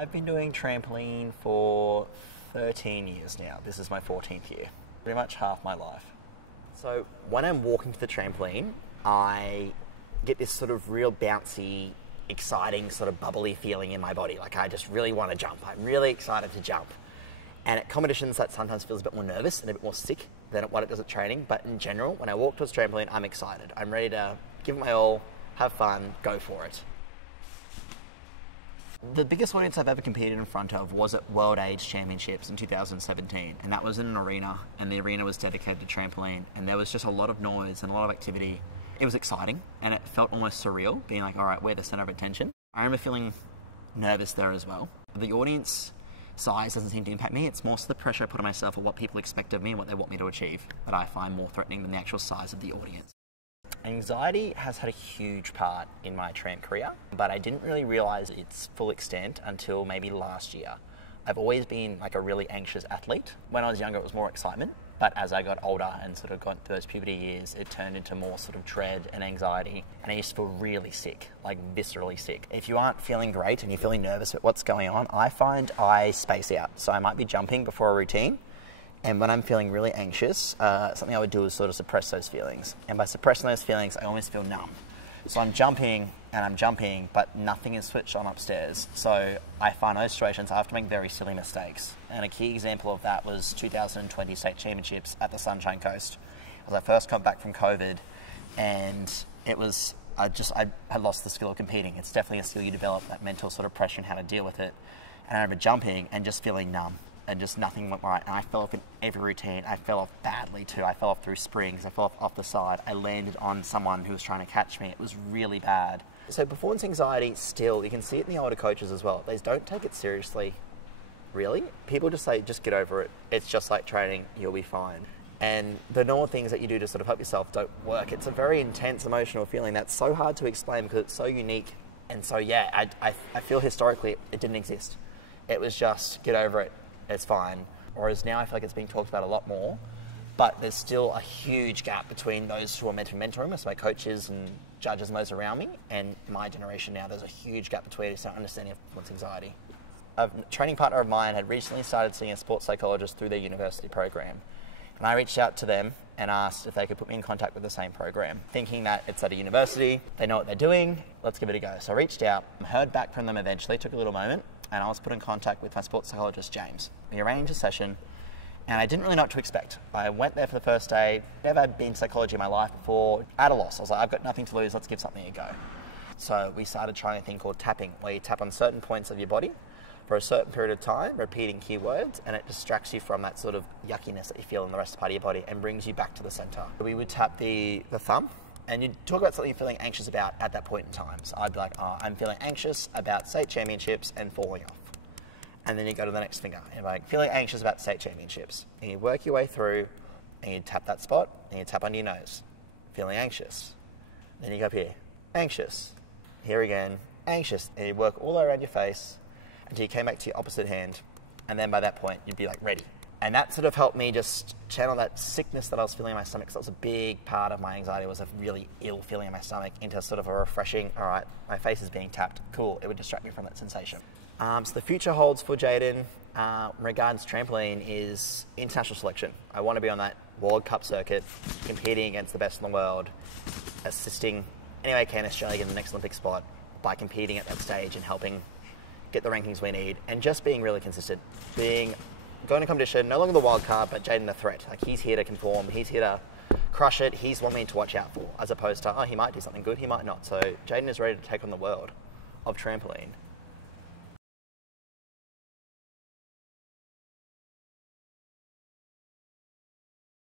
I've been doing trampoline for 13 years now. This is my 14th year. Pretty much half my life. So when I'm walking to the trampoline, I get this sort of real bouncy, exciting, sort of bubbly feeling in my body. Like I just really want to jump. I'm really excited to jump. And at competitions, that sometimes feels a bit more nervous and a bit more sick than what it does at training. But in general, when I walk towards trampoline, I'm excited. I'm ready to give it my all, have fun, go for it. The biggest audience I've ever competed in front of was at World Age Championships in 2017, and that was in an arena, and the arena was dedicated to trampoline, and there was just a lot of noise and a lot of activity. It was exciting, and it felt almost surreal, being like, all right, we're the center of attention. I remember feeling nervous there as well. The audience size doesn't seem to impact me. It's more so the pressure I put on myself or what people expect of me and what they want me to achieve that I find more threatening than the actual size of the audience. Anxiety has had a huge part in my tramp career, but I didn't really realise its full extent until maybe last year. I've always been like a really anxious athlete. When I was younger, it was more excitement, but as I got older and sort of got through those puberty years, it turned into more sort of dread and anxiety, and I used to feel really sick, like viscerally sick. If you aren't feeling great and you're feeling nervous about what's going on, I find I space out. So I might be jumping before a routine, and when I'm feeling really anxious, something I would do is sort of suppress those feelings. And by suppressing those feelings, I almost feel numb. So I'm jumping, but nothing is switched on upstairs. So I find those situations I have to make very silly mistakes. And a key example of that was 2020 State Championships at the Sunshine Coast. As I first got back from COVID, and it was, I had lost the skill of competing. It's definitely a skill you develop, that mental sort of pressure and how to deal with it. And I remember jumping and just feeling numb. And just nothing went right, and I fell off in every routine. I fell off badly too. I fell off through springs, I fell off the side. I landed on someone who was trying to catch me. It was really bad. So performance anxiety, still, you can see it in the older coaches as well. They don't take it seriously, really. People just say, just get over it. It's just like training, you'll be fine. And the normal things that you do to sort of help yourself don't work. It's a very intense emotional feeling that's so hard to explain because it's so unique. And so yeah, I feel historically it didn't exist. It was just, get over it. It's fine. Whereas now I feel like it's being talked about a lot more, but there's still a huge gap between those who are meant to be mentoring us, my coaches and judges and those around me, and my generation now. There's a huge gap between us and understanding of performance anxiety. A training partner of mine had recently started seeing a sports psychologist through their university program, and I reached out to them and asked if they could put me in contact with the same program, thinking that it's at a university, they know what they're doing, let's give it a go. So I reached out, heard back from them eventually, took a little moment, and I was put in contact with my sports psychologist, James. We arranged a session, and I didn't really know what to expect. I went there for the first day, never had been psychology in my life before, at a loss. I was like, I've got nothing to lose, let's give something a go. So we started trying a thing called tapping, where you tap on certain points of your body for a certain period of time, repeating keywords, and it distracts you from that sort of yuckiness that you feel in the rest of the part of your body and brings you back to the center. We would tap the thumb, and you'd talk about something you're feeling anxious about at that point in time. So I'd be like, oh, I'm feeling anxious about state championships and falling off. And then you go to the next finger, and like, feeling anxious about state championships. And you work your way through, and you tap that spot, and you tap under your nose. Feeling anxious. Then you go up here, anxious. Here again, anxious. And you work all around your face until you came back to your opposite hand. And then by that point, you'd be like ready. And that sort of helped me just channel that sickness that I was feeling in my stomach, because that was a big part of my anxiety, was a really ill feeling in my stomach, into sort of a refreshing, all right, my face is being tapped, cool, it would distract me from that sensation. So the future holds for Jayden, regards trampoline, is international selection. I want to be on that World Cup circuit, competing against the best in the world, assisting any way I can Australia get the next Olympic spot by competing at that stage and helping get the rankings we need, and just being really consistent, going to competition, no longer the wild card, but Jayden the threat. Like, he's here to conform, he's here to crush it, he's what we need to watch out for, as opposed to, oh, he might do something good, he might not. So Jayden is ready to take on the world of trampoline.